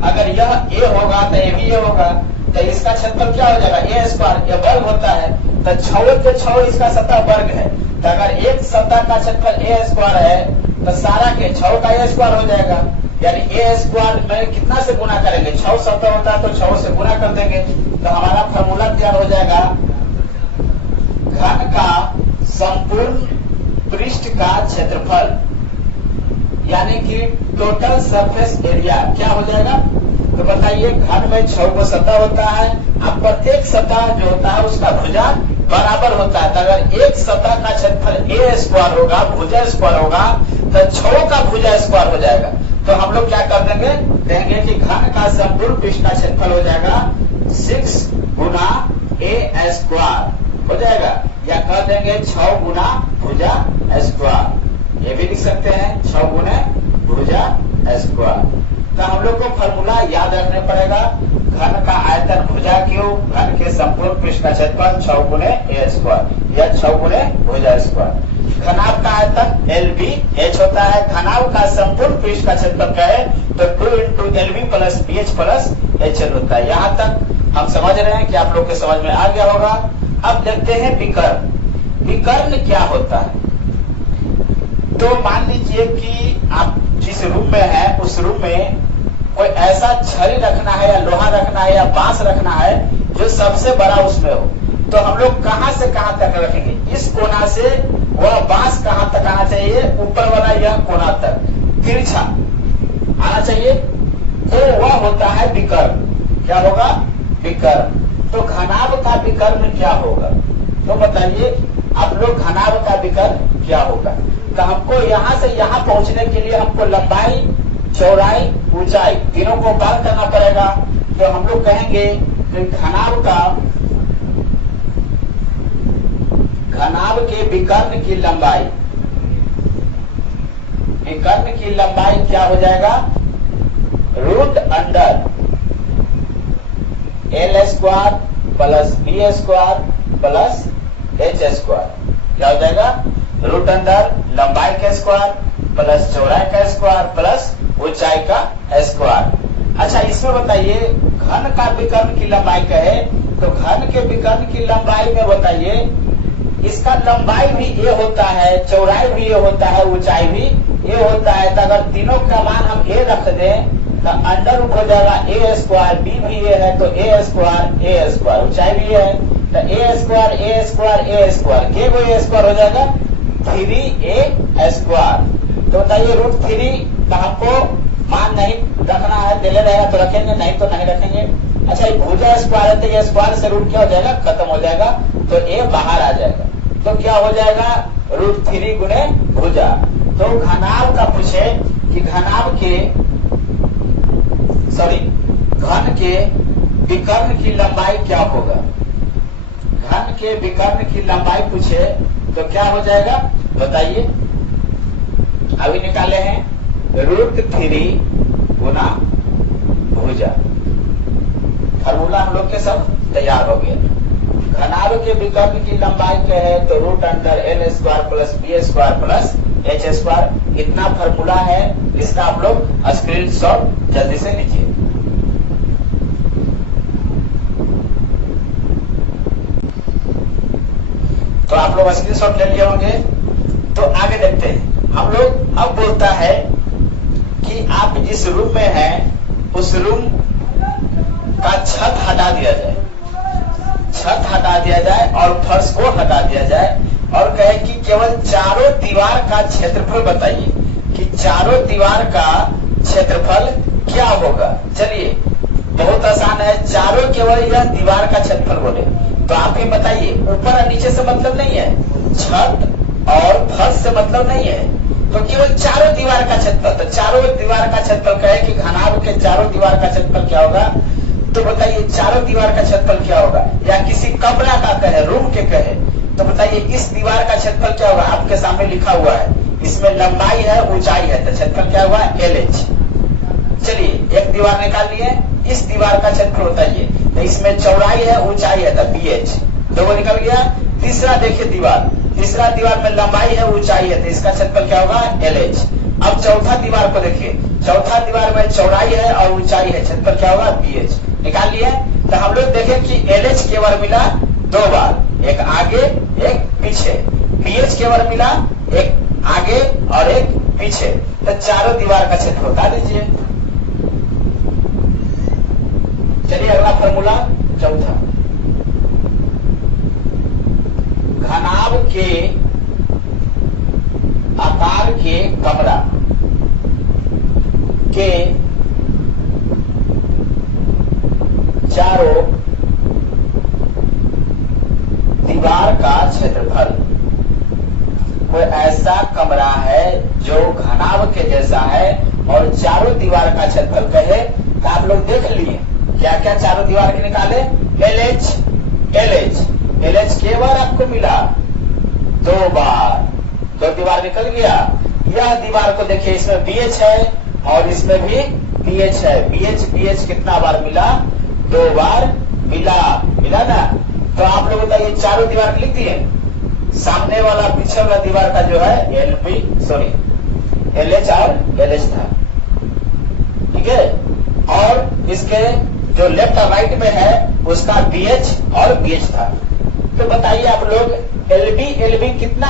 अगर यह A होगा तो ये भी A होगा, तो इसका क्षेत्रफल क्या हो जाएगा, A स्क्वायर। ये वर्ग होता है तो 6 के 6 इसका सतह वर्ग है। तो अगर एक सतह का क्षेत्रफल A स्क्वायर है तो सारा के 6 का A स्क्वायर हो जाएगा। यानी A स्क्वायर में कितना से गुना करेंगे, 6 सतह होता है तो 6 से गुना कर देंगे। तो हमारा फॉर्मूला तैयार हो जाएगा, घन का संपूर्ण पृष्ठ का क्षेत्रफल यानी कि टोटल सरफेस एरिया क्या हो जाएगा। तो बताइए घन में 6 को सतह होता है, अब प्रत्येक सतह जो होता है उसका भुजा बराबर होता है। तो अगर एक सतह का क्षेत्रफल A स्क्वायर होगा, भुजा स्क्वायर होगा, तो 6 का भुजा स्क्वायर हो जाएगा। तो हम लोग क्या कर देंगे, कहेंगे कि घन का संपूर्ण पृष्ठ का क्षेत्रफल हो जाएगा 6 गुना A स्क्वायर हो जाएगा, या कर देंगे 6 गुना भुजा स्क्वायर। ये भी लिख सकते हैं 6 गुना भुजा स्क्वायर। तो हम लोग को फॉर्मूला याद रखना पड़ेगा, घन का आयतन भुजा क्यूब, घन के संपूर्ण पृष्ठ का क्षेत्रफल 6 गुने A स्क्वायर या 6 गुने भुजा स्क्वायर। घनाभ का आयतन LBH होता है, घनाभ का संपूर्ण पृष्ठ का क्षेत्रफल क्या है तो 2 into LB plus BH plus HL होता है। यहाँ तक हम समझ रहे हैं कि आप लोग के समझ में आ गया होगा। अब देखते हैं विकर्ण। विकर्ण क्या होता है। तो मान लीजिए कि आप जिस रूम में है उस रूम में कोई ऐसा छड़ी रखना है या लोहा रखना है या बांस रखना है जो सबसे बड़ा उसमें हो। तो हम लोग कहां से कहां तक रखेंगे, इस कोना से वह बांस कहां तक आना चाहिए, ऊपर वाला यह कोना तक तिरछा आना चाहिए। तो वह होता है विकर्ण। क्या होगा, विकर्ण। तो घनाभ का विकर्ण क्या होगा। तो बताइए आप लोग घनाभ का विकर्ण क्या होगा। तो हमको यहां से यहां पहुंचने के लिए हमको लंबाई, चौड़ाई, ऊंचाई तीनों को बात करना पड़ेगा। तो हम लोग कहेंगे कि घनाभ के विकर्ण की लंबाई, विकर्ण की लंबाई क्या हो जाएगा, root under L square plus B square plus H square. क्या हो जाएगा, रूट अंडर लंबाई का स्क्वायर प्लस चौड़ाई का स्क्वायर प्लस ऊंचाई का स्क्वायर। अच्छा इसमें बताइए घन का विकर्ण की लंबाई क्या है। तो घन के विकर्ण की लंबाई में बताइए इसका लंबाई भी A होता है, चौड़ाई भी A होता है, ऊंचाई भी A होता है। तो अगर तीनों का मान हम A रख दें तो अंडर रूट हो जाएगा A स्क्वायर, B भी A है तो A स्क्वायर, ऊंचाई भी है तो A स्क्वायर के को A स्क्वायर हो जाएगा 3A स्क्वायर। तो बताइए रूट 3 का हमको मान नहीं रखना है, दिले रहेगा तो रखेंगे, नहीं तो नहीं रखेंगे। अच्छा ये भुजा स्क्वायर है तो ये स्क्वायर से रूट क्या हो जाएगा, खत्म हो जाएगा, तो A बाहर आ जाएगा। तो क्या हो जाएगा, रूट 3 गुने भुजा। तो घनाभ का पूछे कि घन के विकर्ण की लंबाई क्या होगा। घन के विकर्ण की लंबाई पूछे तो क्या हो जाएगा बताइए। अभी निकाले हैं रूट 3 गुना भुजा। फॉर्मूला हम लोग के सब तैयार हो गए। घनाभ के विकर्ण की लंबाई क्या है तो root under L square plus B square plus H square. इतना फॉर्मूला है, इसका आप लोग स्क्रीनशॉट जल्दी से लीजिए। तो आप लोग स्क्रीनशॉट ले लिए होंगे। तो आगे देखते हैं हम लोग। अब बोलता है कि आप जिस रूम में हैं उस रूम का छत हटा दिया जाए, छत हटा दिया जाए और फर्श को हटा दिया जाए और कहे कि केवल चारों दीवार का क्षेत्रफल बताइए कि चारों दीवार का क्षेत्रफल क्या होगा। चलिए बहुत आसान है, चारों केवल यह दीवार का क्षेत्रफल बोले तो आप ही बताइए, ऊपर और नीचे से मतलब नहीं है, छत और फर्श से मतलब नहीं है, तो केवल चारों दीवार का क्षेत्रफल। तो चारों दीवार का क्षेत्रफल कहे कि घनाभ के चारों दीवार का क्षेत्रफल क्या होगा, तो बताइए चारों दीवार का क्षेत्रफल क्या होगा, या किसी कमरा का कहे, रूम के कहे, तो बताइए इस दीवार का क्षेत्रफल क्या होगा। आपके सामने लिखा हुआ है, इसमें लंबाई है, ऊंचाई है, तो क्षेत्रफल क्या हुआ, LH। चलिए एक दीवार निकाल लिए, इस दीवार का क्षेत्रफल बताइए, तो इसमें चौड़ाई है, ऊंचाई है, तो BH। दो निकल गया। तीसरा देखिए दीवार, तीसरा दीवार में लंबाई है, ऊंचाई है, तो इसका क्षेत्रफल क्या होगा, LH। अब चौथा दीवार को देखिए, चौथा दीवार में चौड़ाई है और ऊंचाई है, क्षेत्रफल क्या होगा, BH। निकाल लिए। तो हम लोग देखें कि LH केवल मिला 2 बार, एक आगे एक पीछे, BH केवल मिला एक आगे और एक पीछे, तो चारों दीवार का क्षेत्रफल बता दीजिए। चलिए अगला फॉर्मूला चौथा, घनाभ के आकार के कमरा के चारों दीवार का क्षेत्रफल। कोई ऐसा कमरा है जो घनाभ के जैसा है और चारों दीवार का क्षेत्रफल कहे, तो आप लोग देख लिए क्या क्या चारों दीवार के निकाले, LH, LH, LH केवल आपको मिला 2 बार, 2 दीवार निकल गया। यह दीवार को देखिए, इसमें BH है और इसमें भी BH है, BH BH कितना बार मिला, 2 बार मिला, मिला ना। तो आप लोग बताइए चारों दीवार लिख दिए, सामने वाला पीछे वाला दीवार का जो है LH और LH था, ठीक है, और इसके जो लेफ्ट और राइट में है उसका BH और BH था। तो बताइए आप लोग LB कितना,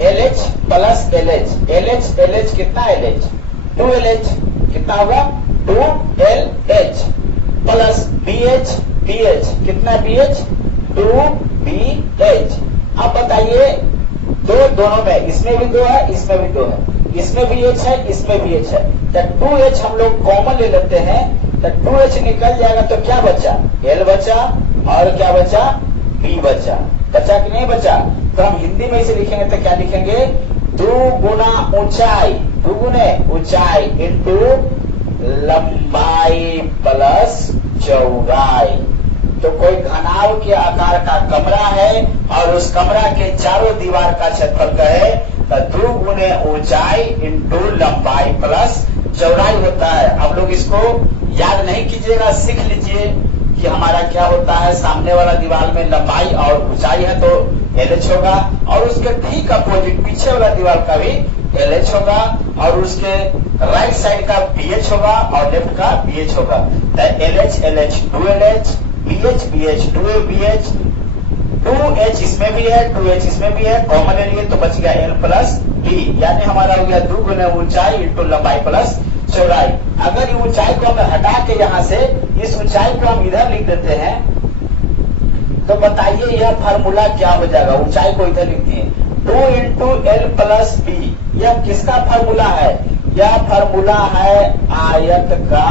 LH प्लस LH कितना, LH 2LH कितना होगा, 2LH प्लस BH कितना, BH 2BH। अब बताइए दोनों में, इसमें भी 2 है, इसमें भी 2 है, इसमें भी H है, इसमें भी H है, तो 2H हम लोग कॉमन ले लेते हैं, तो 2H निकल जाएगा, तो क्या बचा, L बचा और क्या बचा, B बचा कि नहीं बचा। तो हम हिंदी में इसे लिखेंगे तो क्या लिखेंगे, 2 गुना ऊंचाई, 2 गुने ऊंचाई इंटू लंबाई प्लस चौड़ाई। तो कोई घनाभ के आकार का कमरा है और उस कमरा के चारों दीवार का क्षेत्रफल कहे, तो 2 गुने ऊंचाई इंटू लंबाई प्लस चौड़ाई होता है। आप लोग इसको याद नहीं कीजिएगा, सीख लीजिए कि हमारा क्या होता है, सामने वाला दीवार में लंबाई और ऊंचाई है तो LH होगा, और उसके ठीक अपोजिट पीछे वाला दीवार का भी LH होगा, और उसके राइट साइड का BH होगा और लेफ्ट का BH होगा। तो LH 2LH, BH 2BH, 2H इसमें भी है, 2H इसमें भी है, कॉमन ले लिए तो बच गया L प्लस B, यानी हमारा हो गया 2 गुना ऊंचाई इंटू लंबाई प्लस चौड़ाई। अगर ये ऊंचाई को हमें हटा के यहाँ से इस ऊंचाई को हम इधर लिख देते हैं, तो बताइए यह फार्मूला क्या हो जाएगा, ऊंचाई को इधर लिख दिए 2 इंटू L प्लस B। यह किसका फार्मूला है, यह फार्मूला है आयत का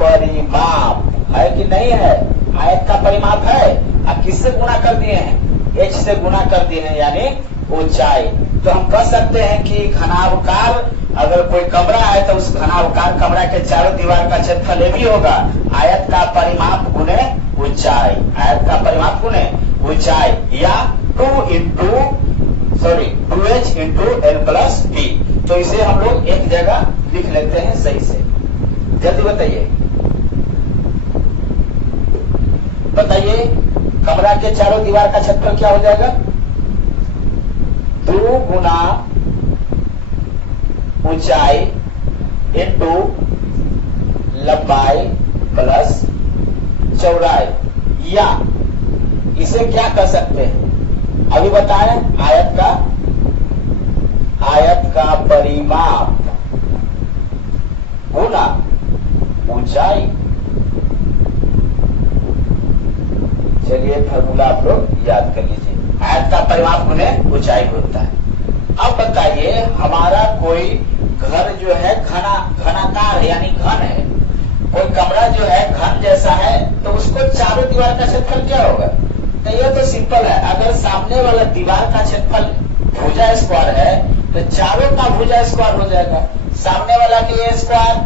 परिमाप, है कि नहीं है, आयत का परिमाप है। अब किससे गुणा कर दिए हैं, H से गुणा कर दिए हैं, यानी ऊंचाई। तो हम कह सकते हैं कि घनाभकार अगर कोई कमरा है तो उस घनाभकार कमरा के चारों दीवार का क्षेत्रफल भी होगा आयत का परिमाप गुने ऊंचाई, आयत का परिमाप गुने ऊंचाई, या 2H into L plus B। तो इसे हम लोग एक जगह लिख लेते हैं सही से। जल्दी बताइए कमरा के चारों दीवार का क्षेत्रफल क्या हो जाएगा, 2 गुना ऊंचाई इंटू लंबाई प्लस चौड़ाई, या इसे क्या कर सकते हैं अभी बताएं, आयत का परिमाप गुना ऊंचाई। चलिए फार्मूला आप लोग याद कर लीजिए, आयत का परिमाप गुने ऊंचाई होता है। अब बताइए हमारा कोई घर जो है घनाकार है, यानी घन है, कमरा जो है घन जैसा है तो उसको चारों दीवार का क्षेत्रफल क्या होगा? तो ये तो सिंपल है, अगर सामने वाला दीवार का क्षेत्रफल भुजा स्क्वायर है तो चारों का भुजा स्क्वायर हो जाएगा। सामने वाला के ए स्क्वायर,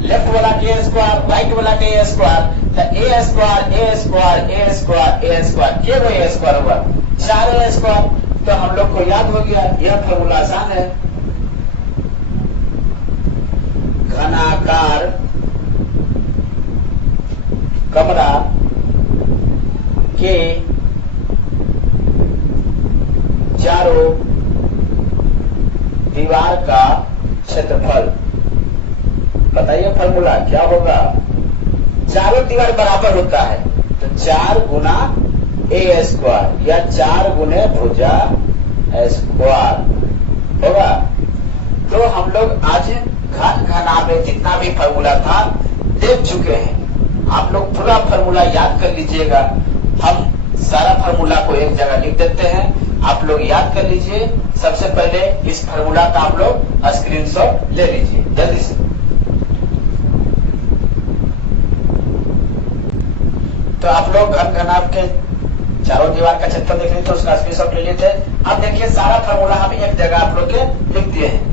लेफ्ट वाला के ए स्क्वायर, राइट वाला के ए स्क्वायर, तो ए स्क्वायर ए स्क्वायर ए स्क्वायर ए स्क्वायर के वो ए स्क्वायर हुआ, चार ए स्क्वायर। तो हम लोग को याद हो गया, यह फॉर्मूला आसान है। घनाकार कमरा के चारों दीवार का क्षेत्रफल, बताइए फॉर्मूला क्या होगा? चारों दीवार बराबर होता है तो 4 गुना ए स्क्वायर या 4 गुने भुजा स्क्वायर होगा। तो हम लोग आज घन घनाभ में जितना भी फॉर्मूला था देख चुके हैं। आप लोग पूरा फॉर्मूला याद कर लीजिएगा। हम सारा फॉर्मूला को एक जगह लिख देते हैं, आप लोग याद कर लीजिए। सबसे पहले इस फॉर्मूला का आप लोग स्क्रीनशॉट ले लीजिए जल्दी से। तो आप लोग घन घनाभ के चारों दीवार का क्षेत्रफल देख लिए तो उसका स्क्रीनशॉट ले लिए थे। अब देखिए सारा फॉर्मूला हम एक जगह आप लोग के लिख दिए हैं।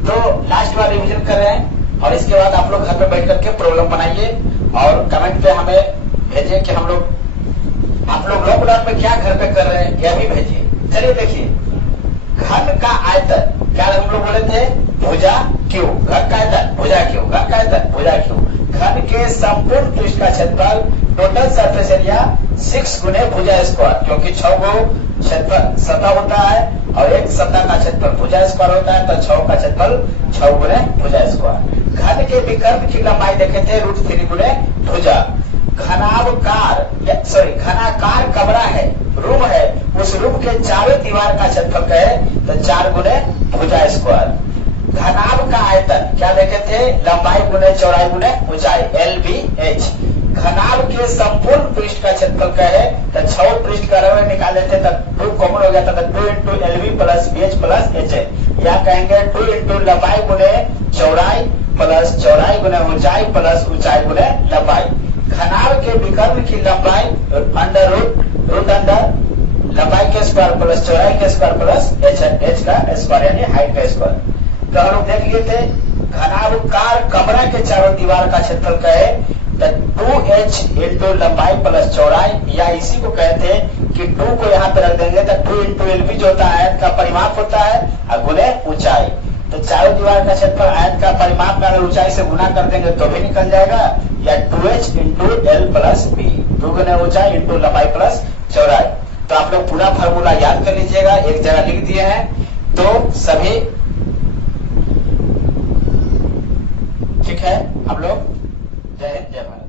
तो लास्ट बार रिवीजन कर रहे हैं और इसके बाद आप लोग घर पे बैठ करके प्रॉब्लम बनाइए और कमेंट पे हमें भेजिए कि आप लोग लॉकडाउन में क्या घर पे कर रहे हैं, यह भी भेजिए। चलिए देखिए, घन का आयतन क्या हम लोग बोले थे? भुजा क्यू। घन का आयतन भुजा क्यू, घन का आयतन भुजा क्यू। घन के संपूर्ण पृष्ठ का क्षेत्रफल टोटल सरफेस एरिया 6 गुने भुजा स्क्वायर, क्योंकि 6 गो क्षेत्रफल सतह होता है और एक सतह का क्षेत्रफल भुजा स्क्वायर होता है, तो 6 का क्षेत्रफल 6 गुने भुजा स्क्वायर। घन के विकर्ण की लंबाई देखे थे √3 गुने भुजा। घनाकार कमरा है, रूम है, उस रूम के चारों दीवार का क्षेत्रफल क्या है? तो 4 गुने भुजा स्क्वायर। घनाभ का आयतन क्या देखे थे? लंबाई गुने चौड़ाई गुने ऊंचाई, LBH। घनाभ के संपूर्ण पृष्ठ का क्षेत्रफल क्या है? तो 6 पृष्ठ का रवे निकाले थे तब 2 कॉमन हो गया था, 2 into LB plus BH plus HH। या कहेंगे 2 इंटू लंबाई गुने चौड़ाई प्लस चौड़ाई गुने ऊंचाई प्लस ऊंचाई गुने लंबाई। घनाभ के विकर्ण की लंबाई अंडर रूट अंडर लंबाई के स्क्वायर प्लस चौड़ाई के स्क्वायर प्लस h का स्क्वायर यानी हाइट का स्क्वायर। तो हम लोग देख लिए थे घनाभकार कमरा के चारों दीवार का क्षेत्रफल क्या है? 2h इंटू लंबाई प्लस चौड़ाई, या इसी को कहते हैं कि 2 को यहाँ पे रख देंगे तो 2 इंटू LB जो होता है आयत का परिमाप होता है और गुने ऊंचाई। तो चारों दीवार का क्षेत्रफल आयत का परिमाप में अगर ऊंचाई से गुना कर देंगे तो भी निकल जाएगा, या 2h into L plus B, 2 गुने ऊंचाई इंटू लंबाई प्लस चौड़ाई। तो आप लोग पूरा फॉर्मूला याद कर लीजिएगा, एक जगह लिख दिए हैं तो सभी ठीक है। आप लोग जय हिंद जय भारत।